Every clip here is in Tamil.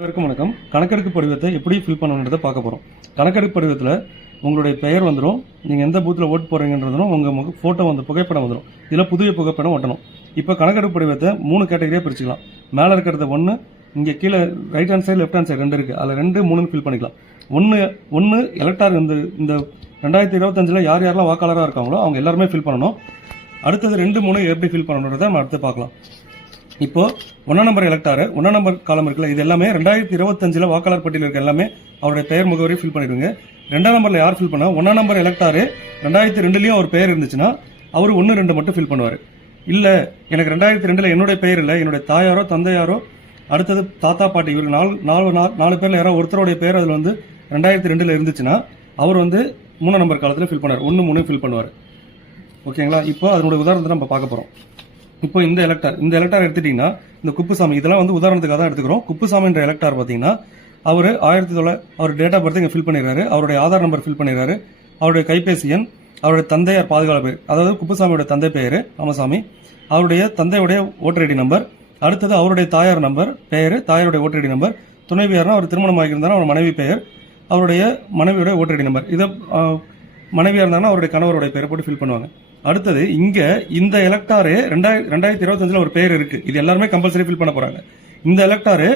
அனைவருக்கும் வணக்கம். கணக்கெடுப்பு படிவத்தை எப்படி ஃபில் பண்ணணுன்றதை பார்க்க போகிறோம். கணக்கெடுப்பு படிவத்தில் உங்களுடைய பெயர் வந்துடும், நீங்கள் எந்த பூத்தில் ஓட்டு போகிறீங்கன்றதும் உங்கள் ஃபோட்டோ வந்து புகைப்படம் வந்துடும். இதில் புதிய புகைப்படம் ஒட்டணும். இப்போ கணக்கெடுப்பு படிவத்தை 3 கேட்டகரியாக பிரிச்சுக்கலாம். மேலே இருக்கிறது 1, இங்கே கீழே right hand side left hand side 2 இருக்குது. அதில் 2, 3 ஃபில் பண்ணிக்கலாம். ஒன்று எலக்டார் இந்த 2025 யார் யாரெல்லாம் வாக்காளராக இருக்காங்களோ அவங்க எல்லாருமே ஃபில் பண்ணணும். அடுத்தது 2, 3 எப்படி ஃபில் பண்ணணுன்றதை நம்ம அடுத்து பார்க்கலாம். இப்போ 1 நம்பர் எலக்டாரு 1 நம்பர் காலம் இருக்குல்ல, இது எல்லாமே 2025 வாக்காளர் பட்டியல் இருக்க எல்லாமே அவருடைய பெயர் முகவரி ஃபில் பண்ணிடுங்க. 2ஆம் நம்பர்ல யார் ஃபில் பண்ணா 1 நம்பர் எலக்டாரு 2002லயும் அவர் பெயர் இருந்துச்சுன்னா அவர் 1, 2 மட்டும் ஃபில் பண்ணுவார். இல்ல எனக்கு 2002ல என்னுடைய பெயர் இல்லை, என்னுடைய தாயாரோ தந்தையாரோ அடுத்தது தாத்தா பாட்டி இவருக்கு 4 பேர்ல யாரோ ஒருத்தருடைய பெயர் அதுல வந்து 2002ல இருந்துச்சுன்னா அவர் வந்து 3 நம்பர் காலத்துல ஃபில் பண்ணுவார். 1, 3 ஃபில் பண்ணுவார். ஓகேங்களா? இப்போ அதனுடைய உதாரணத்தை நம்ம பார்க்க போறோம். இப்போ இந்த எலக்டார் எடுத்துட்டீங்கன்னா இந்த குப்புசாமி இதெல்லாம் வந்து உதாரணத்துக்காக தான் எடுத்துக்கிறோம். குப்புசாமின்ற எலக்டார் பார்த்தீங்கன்னா அவர் அவர் டேட் ஆஃப் பர்த் இங்கே ஃபில் பண்ணிடுறாரு, அவருடைய ஆதார் நம்பர் ஃபில் பண்ணிடுறாரு, அவருடைய கைபேசி எண், அவருடைய தந்தையார் பாதுகாப்பு பேர், அதாவது குப்புசாமியோட தந்தை பெயர் ராமசாமி, அவருடைய தந்தையுடைய ஓட்டர் ஐடி நம்பர், அடுத்தது அவருடைய தாயார் நம்பர் பெயர், தாயாருடைய ஓட்டர் ஐடி நம்பர், துணைவியார்னா அவர் திருமணம் ஆகியிருந்தாலும் அவர் மனைவி பெயர், அவருடைய மனைவியோட ஓட்டர் ஐடி நம்பர், இதை மனைவியா இருந்தாங்கன்னா அவருடைய கணவருடைய பெயரை போட்டு ஃபில் பண்ணுவாங்க. அடுத்தது இங்க இந்த எலக்டாரு 2025 ஒரு பேர் இருக்கு, இது எல்லாருமே கம்பல்சரி ஃபில் பண்ண போறாங்க. இந்த எலக்டாரு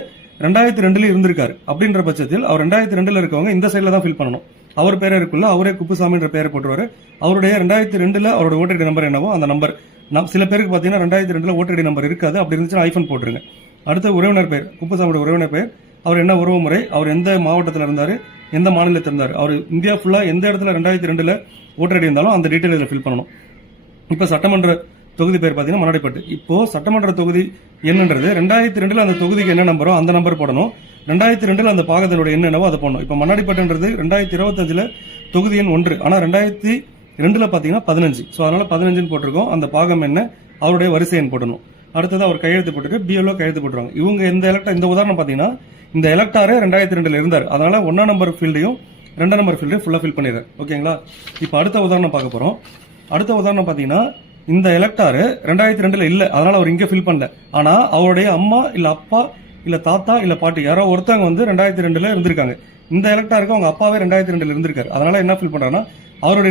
2002 இருந்திருக்காரு அப்படின்ற பட்சத்தில் அவர் 2002 இருக்கவங்க இந்த சைட்ல தான் ஃபில் பண்ணணும். அவர் பேரை இருக்குல்ல, அவரே குப்புசாமின்ற பேரை போட்டுருவாரு. அவருடைய 2002 அவரோட ஓட்டர் ஐடி நம்பர் என்னவோ அந்த நம்பர், சில பேருக்கு பாத்தீங்கன்னா 2002 ஓட்டர் ஐடி நம்பர் இருக்காது, அப்படி இருந்துச்சுன்னா ஐஃபோன் போட்டுருங்க. அடுத்த உறவினர் பெயர், குப்புசாமியோட உறவினர் பெயர், அவர் என்ன உறவு முறை, அவர் எந்த மாவட்டத்தில் இருந்தாரு, எந்த மாநிலத்தில் இருந்தாரு, அவர் இந்தியா ஃபுல்லா எந்த இடத்துல 2002 ஓட்டர் ஐடி இருந்தாலும் அந்த டீட்டெயில் இதில் ஃபில் பண்ணணும். இப்ப சட்டமன்ற தொகுதி பேர் பாத்தீங்கன்னா மன்னாடிப்பட்டு. இப்போ சட்டமன்ற தொகுதி என்னன்றது 2002 அந்த தொகுதிக்கு என்ன நம்பரோ அந்த நம்பர் போடணும். 2002 அந்த பாகத்தினுடைய என்னவோ அதை போடணும். இப்ப மன்னாடிப்பட்டுன்றது 2025 தொகுதி எண் 1, ஆனா 2002 பாத்தீங்கன்னா 15. ஸோ அதனால 15 போட்டிருக்கோம். அந்த பாகம் என்ன, அவருடைய வரிசை எண் போடணும். அடுத்தது அவர் கையெழுத்து போட்டுட்டு பிஎல்ஓ கையெழுத்து போட்டுருவாங்க. இவங்க இந்த உதாரணம் பாத்தீங்கன்னா இந்த எலக்டாரு 2002 இருந்தார், அதனால 1ஆம் நம்பர் ஃபீல்டையும் 2ஆம் நம்பர் ஃபீல்டையும் ஃபுல்லா ஃபில் பண்ணிடுறாரு. ஓகேங்களா? இப்போ அடுத்த உதாரணம் பார்க்க போறோம். அடுத்த உதாரணம் பாத்தீங்கன்னா இந்த எலக்டாரு 2002 இல்ல, அதனால அவர் இங்க ஃபில் பண்ணல. ஆனா அவருடைய அம்மா இல்ல அப்பா இல்ல தாத்தா இல்ல பாட்டி யாரோ ஒருத்தவங்க வந்து 2002 இருந்திருக்காங்க. இந்த எலக்டாருக்கு அவங்க அப்பாவே 2002 இருந்திருக்காரு, அதனால என்ன ஃபில் பண்றாங்கன்னா அவருடைய